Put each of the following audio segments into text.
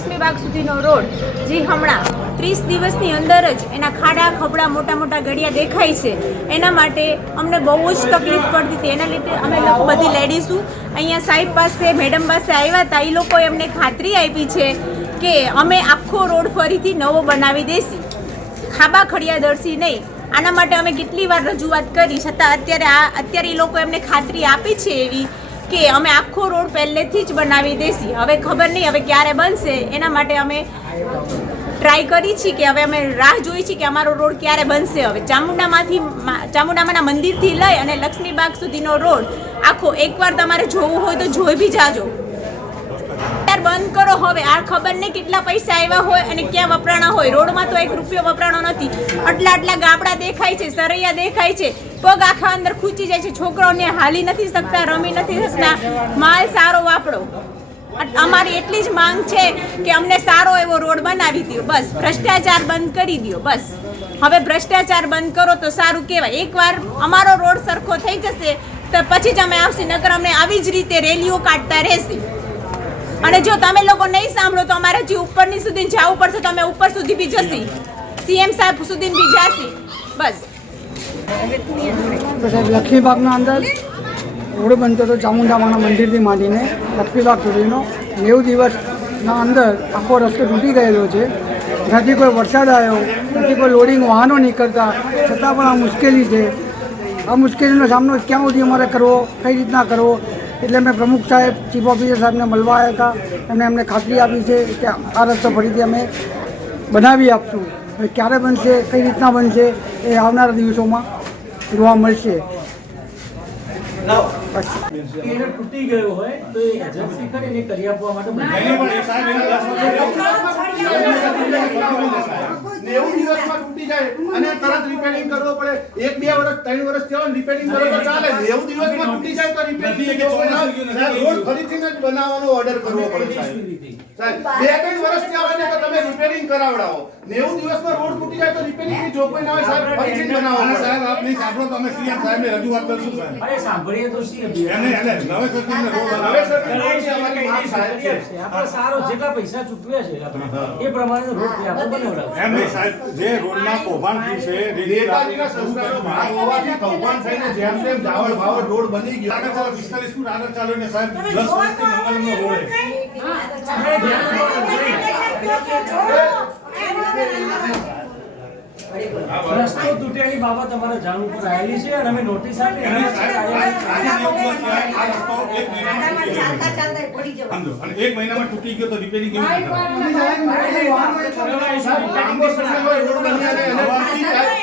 લક્ષ્મીબાગ સુધીનો રોડ, જે હમણાં ત્રીસ દિવસની અંદર જ એના ખાડા ખબડા મોટા મોટા ગળિયા દેખાય છે. એના માટે અમને બહુ જ તકલીફ પડતી હતી. એના લીધે અમે લોકો બધી લેડીઝું અહીંયા સાહેબ પાસે મેડમ પાસે આવ્યા હતા એ લોકોએ અમને ખાતરી આપી છે કે અમે આખો રોડ ફરીથી નવો બનાવી દેશી. ખાબા ખડિયા દર્શી નહીં. આના માટે અમે કેટલી વાર રજૂઆત કરી. છતાં અત્યારે આ, અત્યારે એ લોકો એમને ખાતરી આપી છે એવી કે અમે આખો રોડ પહેલેથી જ બનાવી દેશી. હવે ખબર નહીં હવે ક્યારે બનશે. એના માટે અમે ટ્રાય કરી છીએ કે હવે અમે રાહ જોઈ છીએ કે અમારો રોડ ક્યારે બનશે હવે. ચામુંડામાંથી ચામુંડામાના મંદિરથી લઈ અને લક્ષ્મીબાગ સુધીનો રોડ આખો એકવાર તમારે જોવું હોય તો જોઈ બી જાજો. બંધ કરો. હવે આ ખબર નહીં કેટલા પૈસા આવ્યા હોય અને ક્યાં વપરાણા હોય. રોડમાં તો એક રૂપિયો વપરાણો નથી. આટલા આટલા ગાબડા દેખાય છે, સરૈયા દેખાય છે. પગ આખા અંદર ખૂંચી જાય છે. છોકરાઓને હાલી નથી શકતા, રમી નથી શકતા. માલ સારો વાપરો. અમારી એટલી જ માંગ છે કે અમને સારો એવો રોડ બનાવી દો બસ. ભ્રષ્ટાચાર બંધ કરી દો બસ. હવે ભ્રષ્ટાચાર બંધ કરો તો સારું કહેવાય. એકવાર અમારો રોડ સરખો થઈ જશે, તો પછી જ અમે આવશે. નકર અમને આવી જ રીતે રેલીઓ કાઢતા રહેશે. અને જો તમે લોકો નહીં સાંભળો તો અમારે જે ઉપરની સુધી જવું પડશે, તમે ઉપર સુધી બી જશી. સીએમ સાહેબ સુધી બી જાશી. બસ. તો લક્ષ્મીબાગના અંદર રોડ બનતો હતો ચામુંડામાના મંદિરથી માંડીને લક્ષ્મીબાગ સુધીનો નેવું દિવસના અંદર આખો રસ્તો તૂટી ગયેલો છે. નથી કોઈ વરસાદ આવ્યો નથી કોઈ લોડિંગ વાહનો નીકળતા, છતાં પણ આ મુશ્કેલી છે. આ મુશ્કેલીનો સામનો ક્યાં સુધી અમારે કરવો, કઈ રીતના કરવો એટલે અમે પ્રમુખ સાહેબ ચીફ ઓફિસર સાહેબને મળવા આવ્યા હતા એમને અમને ખાતરી આપી છે કે આ રસ્તો ફરીથી અમે બનાવી આપશું ક્યારે બનશે કઈ રીતના બનશે એ આવનારા દિવસોમાં જોવા મળશે તૂટી ગયો હોય તો એ એજન્સી કરીને એ કરી આપવા માટે સાહેબ નેવું દિવસમાં તૂટી જાય અને તરત રિપેરિંગ કરવો પડે. એક બે વર્ષ ત્રણ વર્ષ થયો રિપેરિંગ કરો તો ચાલે. નેવું દિવસમાં તૂટી જાય તો રિપેરિંગ. રોડ ફરીથી જ બનાવવાનો ઓર્ડર કરવો પડે સાહેબ. સાહેબ બે ત્રણ વર્ષ થયા હોય ને તો તમે રિપેરિંગ કરાવડાવો. નેવું દિવસમાં રોડ તૂટી જાય તો રિપેરિંગની જોગવાઈ ના હોય સાહેબ. ફરીથી જ બનાવવો અને પડે. સાહેબ આપ નહીં સાંભળો તો અમે સીએમ સાહેબને રજૂઆત કરશું સાહેબ. અરે સાંભળીએ તો સીએમ. એમને એટલે નવેસરથી અમને રોડ નવે નવેસર સાહેબ છે. આપણે સારો જેટલા પૈસા ચૂકવ્યા છે આપણે, એ પ્રમાણે રોડ આપણે બનાવડાવશું. એમ નહીં સાહેબ જે રોડના કૌભાંડ થયું છે નેતાજીના સંસ્કારો ભાગ હોવાથી કૌભાંડ થઈને જેમ તેમ રોડ બની ગયા. આગળ ચાલો પિસ્તાલીસ ફૂટ આગળ ચાલો ને સાહેબ દસ વર્ષથી મંગલમનો રોડ છે. રસ્તો તૂટ્યાની બાબત અમારે જાણ ઉપર આવેલી છે અને અમે નોટિસ આપી નેવું એક મહિનામાં તૂટી ગયો. અને એક મહિનામાં તૂટી ગયો તો રિપેરિંગ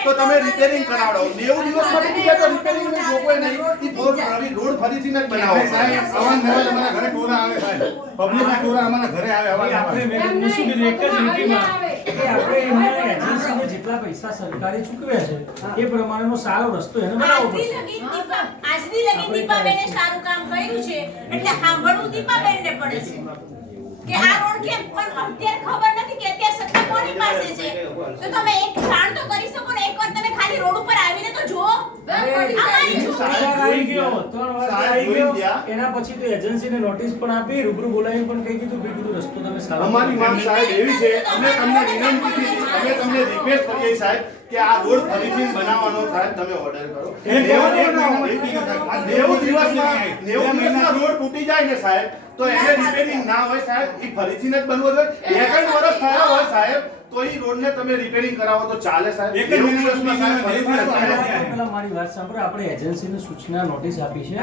તો તમે રિપેરિંગ કરાવડો નેવું દિવસ તૂટી જાય તો રિપેરિંગની જોગવાઈ નહીં. ઈ રોડ રોડ ફરીથી ન બનાવો. સાહેબ. અવારનવાર અમારા ઘરે ટોરા આવે સાહેબ. પબ્લિકના ટોરા અમારા ઘરે આવે આપણે મેં એક જ મીટિંગમાં કે આપણે એમને એજન્સીને જેટલા પૈસા સરકારે ચૂકવ્યા છે એ પ્રમાણેનો સારો રસ્તો એને બનાવવો પડશે. લગી લગી દીપાબેને સારું કામ કર્યું છે એટલે સાંભળવું દીપાબેનને પડે છે. કે આ રોડ કેમ પણ અત્યારે ખબર નથી કે અત્યારે સત્તા કોની પાસે છે. તો તમે એક જાણ તો કરી શકો ને એકવાર તમે ખાલી રોડ ઉપર આવીને તો જુઓ અમારી ત્રણ જોડે વાર આવી ગયો ત્રણ વાર આવી ગયો. એના પછી તો એજન્સીને નોટિસ પણ આપી રૂબરૂ બોલાવી પણ કહી દીધું કે કીધું રસ્તો તમે સારો અમારી માંગ સાહેબ એવી છે અમે તમને વિનંતી અમે તમને રિક્વેસ્ટ કરીએ સાહેબ કે આ રોડ ફરીથી બનાવવાનો સાહેબ તમે ઓર્ડર કરો. નેવું દિવસમાં નેવું દિવસમાં રોડ તૂટી જાય ને સાહેબ તો એને રિપેરિંગ ના હોય સાહેબ એ ફરીથી જ બનવો જોઈએ બે વર્ષ થયા હોય સાહેબ તો એ રોડને તમે રિપેરિંગ કરાવો તો ચાલે સાહેબ. એક જ દિવસમાં સાહેબ ફરીથી જ એક થાય. મહિનામાં પહેલા મારી વાત સાંભળો આપણે એજન્સીને સૂચના નોટિસ આપી છે.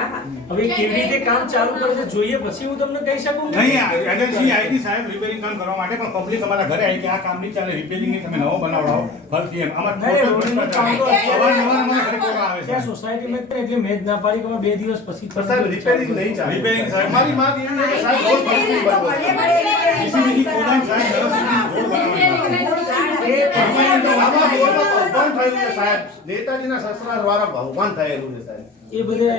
હવે કેવી રીતે કામ ચાલુ કરે છે જોઈએ. પછી હું તમને કહી શકું? નહીં એજન્સી આવી સાહેબ રિપેરિંગ કામ કરવા માટે પણ પબ્લિક અમારા ઘરે આવી કે આ કામ નહીં ચાલે રિપેરિંગ તમે નવો બનાવડાવો ફરીથી એમ. આમાં બે દિવસ પછી સાહેબ રિપેરિંગ નહીં ચાલે રિપેરિંગ સાહેબ. મારી માંગ એવી છે સાહેબ રોડ સાહેબ નેતાજીના સસરા દ્વારા ભગવાન થયેલું છે સાહેબ એ બધા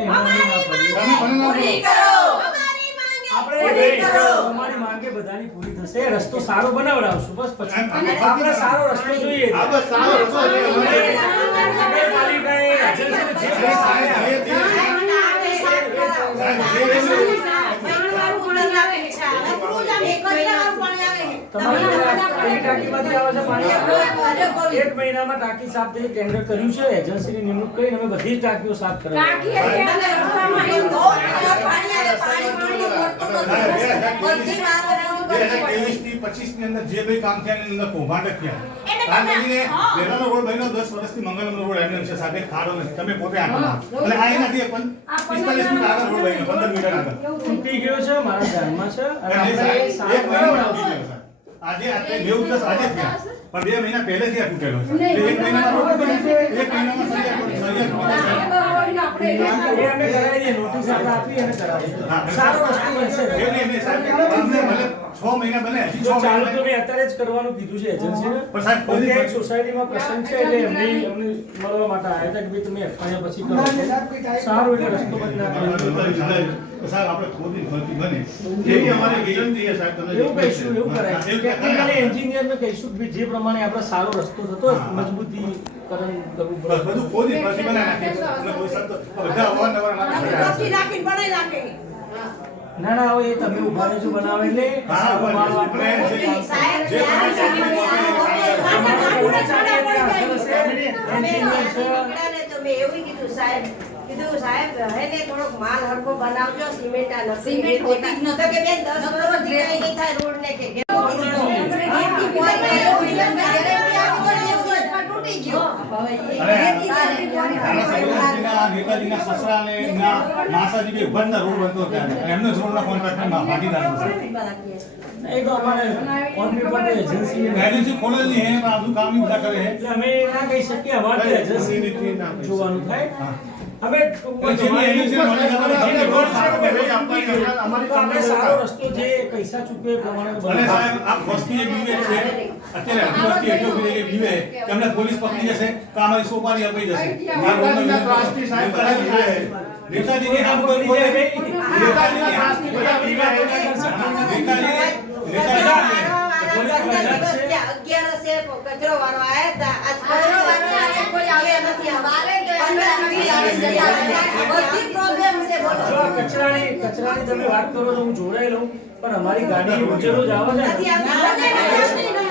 માંગે બધાની પૂરી થશે. રસ્તો સારો બનાવડાવશું. બસ પછી. આપણે સારો રસ્તો જોઈએ. આ બસ સારો રસ્તો એક મહિનામાં ટાંકી સાફ થઈ ટેન્ડર કર્યું છે. એજન્સીની નિમણૂક કરીને અમે બધી જ ટાંકીઓ સાફ કરાવી. 2023 થી રોડ છે સાથે ખાડો તમે પોતે આગળ રોડ ભાઈનો ગયો છે આજે આજે 90 પણ બે મહિના પહેલેથી આ તૂટેલો છે. એક મહિનામાં એક મહિનામાં સરિયા છે. મહિના બને હજી છ ચાલુ તો મેં અત્યારે જ કરવાનું કીધું છે એજન્સીને પણ સાહેબ, પોલીસ- એક સોસાયટીમાં પ્રસંગ છે એટલે એમને એમને મળવા માટે આવ્યા હતા કે ભાઈ તમે FIR પછી કરો. સારું એટલે રસ્તો નાખો તો સાહેબ આપણે ખોદી ભરતી બને એવી અમારે વિનંતી છે સાહેબ તમે એવું કહીશું એવું કરાય ટેકનિકલી. એન્જિનિયરને કહીશું કે જે પ્રમાણે આપણે સારો રસ્તો થતો મજબૂતી કરણ કરવું પડે બધું ખોદી ભરતી બનાવી નાખીએ અને કોઈ સાહેબ બધા અવારનવાર નાખી નાખીને બનાવી નાખે. ના ના હવે એ તમે ઊભા રહેજો બનાવે એટલે એન્જિનિયર છે. મેં એવું કીધું સાહેબ કીધું સાહેબ હે થોડોક માલ હરખો બનાવજો સિમેન્ટ આ નથી સિમેન્ટ હોતી જ નથી. કે બેન દસ વર્ષથી કઈ નહીં થાય રોડ ને કે ખોલેલી હે કામ બધા કરે એટલે અમે કહી શકીએ. જોવાનું થાય. છે, રોડ સારો તો આપણે રસ્તો જે પૈસા ચૂકવે પ્રમાણે અને બનાવો. સાહેબ આ વસ્તી બીવે છે. અત્યારે વસ્તી એટલો બીવે કે બીવે કે અમને પોલીસ પકડી જશે કે અમારી સોપારી અપાઈ જશે. વિરોધ ત્રાસથી સાહેબ છે. નેતાજીની આમ કોઈ બોલે નેતાજીની છે. નેતાજી નેતાજી કચરો વાળો આયા હતા આજ કચરો કોઈ આવ્યા નથી. આવ્યા. બધી છે, બોલો. કચરાની કચરાની તમે વાત કરો છો હું જોડાયેલો પણ અમારી ગાડી રોજે રોજ આવે છે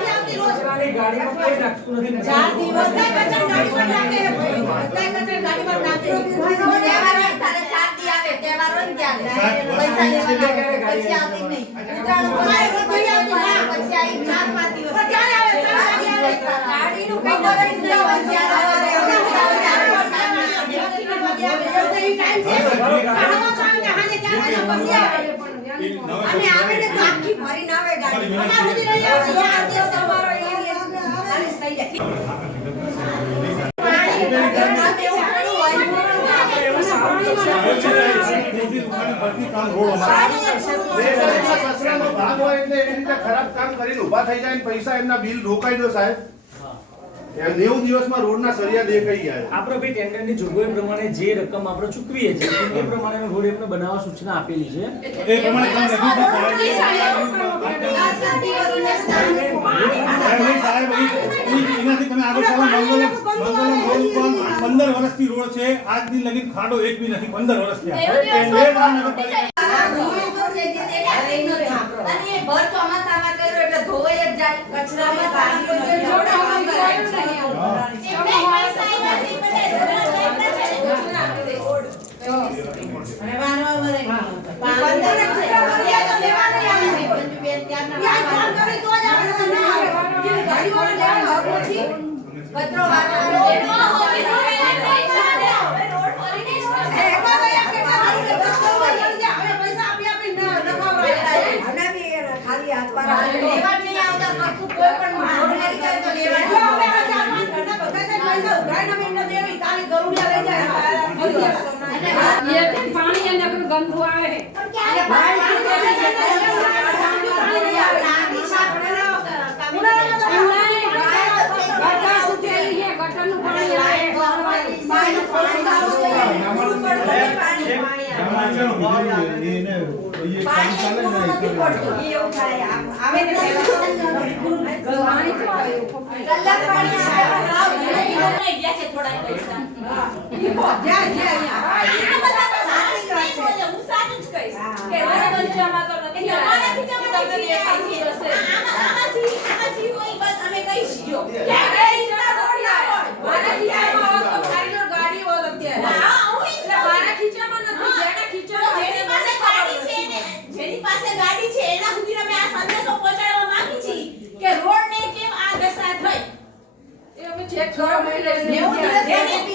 ચાર દિવસ ગાડીમાં નાખે. પૈસા અને આવે ને તો આખી ભરીને આવે ગાડી ઘણા સુધી રહી આવે છે. તમારો એરિયા ખાલી થઈ જાય પાણી ઘરમાં તો એવું હોય. એમાં સારું કરશે. મોટી દુકાને ભરતી કામ રોડ અમારે સસરાનો ભાગ હોય એટલે એવી રીતે ખરાબ કામ કરીને ઊભા થઈ જાય ને પૈસા એમના બિલ રોકાઈ દો સાહેબ નેવું દિવસમાં રોડના સરિયા દેખાઈ ગયા આપણો ભાઈ ટેન્ડરની જોગવાઈ પ્રમાણે જે રકમ આપણે ચૂકવીએ છીએ એ પ્રમાણે રોડ એમને બનાવવા સૂચના આપેલી છે. એ પ્રમાણે પંદર વર્ષથી રોડ છે. આજ દિન લગી ખાડો એક બી નથી પંદર વર્ષ થયા. હવે ટેન્ડર નગરપાલિકા આ ધોવાઈ તો છે, જે તે કાંઈ નથી. અને એ ભર ચોમાસામાં કર્યું એટલે ધોવાઈ જ જાય. કચરામાં સારી રીતે જોડાવાનું કરાય છે. પંદર જ છે. અત્યારે તો લેવા નહીં આવે. મંજુબેન ત્યારના ત્યાં ફોન કરી તો જ આવે, નકર ના આવે. ગાડીવાળા જવાનો હક નથી. કચરો વાળવાનો એ એમાં તો યાર કેટલા વાળી કે દસ કરોડ ચડી જાય. હવે પૈસા આપી આપીને ન- નખાવડાય. ખાલી હાથ વાળા લેવા જ નહીં આવતા કશું કોઈ પણ રોડ મળી જાય તો લેવા જ જો હવે આ ચાર પાંચ ઘરના બધા છે પૈસા ઉઘરાઈને અમે એમને દેવી. કાલે ગરુડિયા લઈ જાય. આ ફરી જશે. અને પાણી અંદર ગંદુ આવે અને પાણી પાણી આવે. ચેક કરવા માટે લઈને નેવું